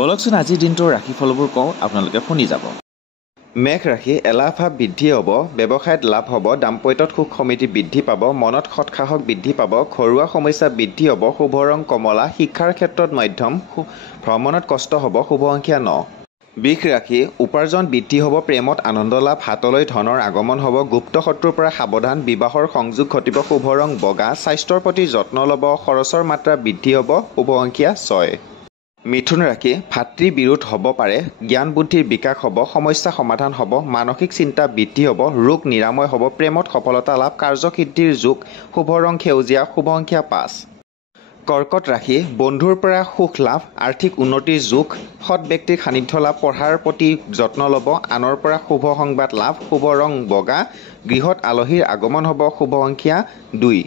বলকচোন আজিৰ দিনটোৰ ৰাশিফলবোৰ কওঁ, আপোনালোকে শুনি যাব। মেঘ ৰাশি এলাহভাৱ বৃদ্ধি হ'ব, ব্যৱসায়ত লাভ হ'ব, দাম্পত্যত সুখ সমৃদ্ধি বৃদ্ধি পাব, মনত সৎসাহস বৃদ্ধি পাব, ঘৰুৱা সমস্যা বৃদ্ধি হ'ব, শুভ ৰং কমলা, শিক্ষাৰ ক্ষেত্ৰত মধ্যম, ভ্ৰমণত কষ্ট হ'ব, শুভ সংখ্যা 9। বৃষ ৰাশি উপাৰ্জন বৃদ্ধি হ'ব, প্ৰেমত আনন্দ লাভ, হাতলৈ ধনৰ আগমন হ'ব, গুপ্ত শত্ৰুৰ পৰা সাৱধান, বিবাহৰ সংযোগ ঘটিব, শুভ ৰং বগা, স্বাস্থ্যৰ প্ৰতি যত্ন ল'ব, খৰচৰ মাত্ৰা বৃদ্ধি হ'ব, শুভ সংখ্যা 6। মিথুন ৰাশি ভাতৃ বিৰোধ হ'ব পাৰে, জ্ঞান বুদ্ধিৰ বিকাশ হ'ব, সমস্যা সমাধান হ'ব, মানসিক চিন্তা বৃদ্ধি হ'ব, ৰোগ নিৰাময় হ'ব, প্ৰেমত সফলতা লাভ, কাৰ্যসিদ্ধিৰ যোগ, শুভ ৰং সেউজীয়া, শুভ সংখ্যা 5। কৰ্কট ৰাশি বন্ধুৰ পৰা সুখ লাভ, আৰ্থিক উন্নতিৰ যোগ, সৎ ব্যক্তিৰ সান্নিধ্য লাভ, পঢ়াৰ প্ৰতি যত্ন ল'ব, আনৰ পৰা শুভ সংবাদ লাভ, শুভ ৰং বগা, গৃহত আলহীৰ আগমন হ'ব, শুভ সংখ্যা 2।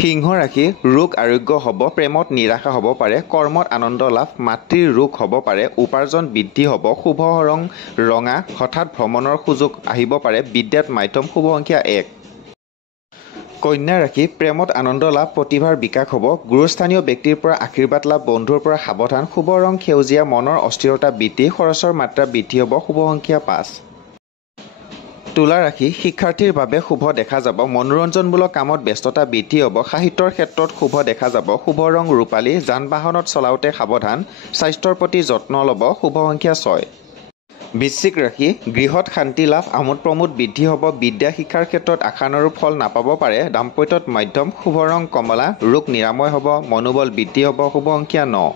সিংহ ৰাশি ৰোগ আৰোগ্য হ'ব, প্ৰেমত নিৰাশা হ'ব পাৰে, কৰ্মত আনন্দ লাভ, মাতৃৰ ৰোগ হ'ব পাৰে, উপাৰ্জন বৃদ্ধি হ'ব, শুভ ৰং ৰঙা, হঠাৎ ভ্ৰমণৰ সুযোগ আহিব পাৰে, বিদ্যাত মাধ্যম, শুভ সংখ্যা 1। কন্যা ৰাশি প্ৰেমত আনন্দ লাভ, প্ৰতিভাৰ বিকাশ হ'ব, গুৰুস্থানীয় ব্যক্তিৰ পৰা আশীৰ্বাদ লাভ, বন্ধুৰ পৰা সাৱধান, শুভ ৰং সেউজীয়া, মনৰ অস্থিৰতা বৃদ্ধি, খৰচৰ মাত্ৰা বৃদ্ধি হ'ব, শুভ সংখ্যা 5। তুলা ৰাশি শিক্ষাৰ্থীৰ বাবে শুভ দেখা যাব, মনোৰঞ্জনমূলক কামত ব্যস্ততা বৃদ্ধি হ'ব, সাহিত্যৰ ক্ষেত্ৰত শুভ দেখা যাব, শুভ ৰং ৰূপালী, যান বাহনত চলাওঁতে সাৱধান, স্বাস্থ্যৰ প্ৰতি যত্ন ল'ব, শুভ সংখ্যা 6। বৃশ্চিক ৰাশি গৃহত শান্তি লাভ, আমোদ প্ৰমোদ বৃদ্ধি হ'ব, বিদ্যা শিক্ষাৰ ক্ষেত্ৰত আশানুৰূপ ফল নাপাব পাৰে, দাম্পত্যত মধ্যম, শুভ ৰং কমলা, ৰোগ নিৰাময় হ'ব, মনোবল বৃদ্ধি হ'ব, শুভ সংখ্যা 9।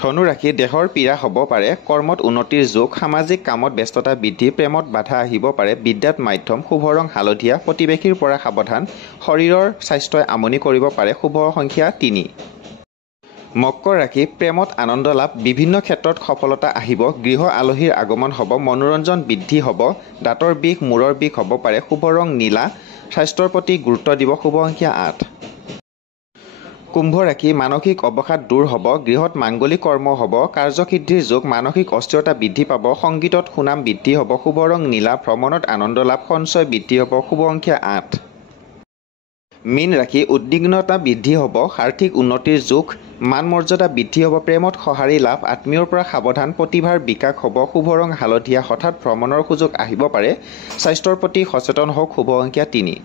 ধনু ৰাশি দেহৰ পীড়া হ'ব পাৰে, কৰ্মত উন্নতিৰ যোগ, সামাজিক কামত ব্যস্ততা বৃদ্ধি, প্ৰেমত বাধা আহিব পাৰে, বিদ্যাত মাধ্যম, শুভ ৰং হালধীয়া, প্ৰতিবেশীৰ পৰা সাৱধান, শৰীৰৰ স্বাস্থ্যই আমনি কৰিব পাৰে, শুভ সংখ্যা 3। মকৰ ৰাশি প্ৰেমত আনন্দ লাভ, বিভিন্ন ক্ষেত্ৰত সফলতা আহিব, গৃহ আলহীৰ আগমন হ'ব, মনোৰঞ্জন বৃদ্ধি হ'ব, দাঁতৰ বিষ মূৰৰ বিষ হ'ব পাৰে, শুভ ৰং নীলা, স্বাস্থ্যৰ প্ৰতি গুৰুত্ব দিব, শুভ সংখ্যা 8। কুম্ভ ৰাশি মানসিক অৱসাদ দূৰ হ'ব, গৃহত মাংগলিক কৰ্ম হ'ব, কাৰ্যসিদ্ধিৰ যোগ, মানসিক অস্থিৰতা বৃদ্ধি পাব, সংগীতত সুনাম বৃদ্ধি হ'ব, শুভ ৰং নীলা, ভ্ৰমণত আনন্দ লাভ, সঞ্চয় বৃদ্ধি হ'ব, শুভ সংখ্যা 8। মীন ৰাশি উদ্বিগ্নতা বৃদ্ধি হ'ব, আৰ্থিক উন্নতিৰ যোগ, মান মৰ্যাদা বৃদ্ধি হ'ব, প্ৰেমত সঁহাৰি লাভ, আত্মীয়ৰ পৰা সাৱধান, প্ৰতিভাৰ বিকাশ হ'ব, শুভ ৰং হালধীয়া, হঠাৎ ভ্ৰমণৰ সুযোগ আহিব পাৰে, স্বাস্থ্যৰ প্ৰতি সচেতন হওক, শুভ সংখ্যা 3।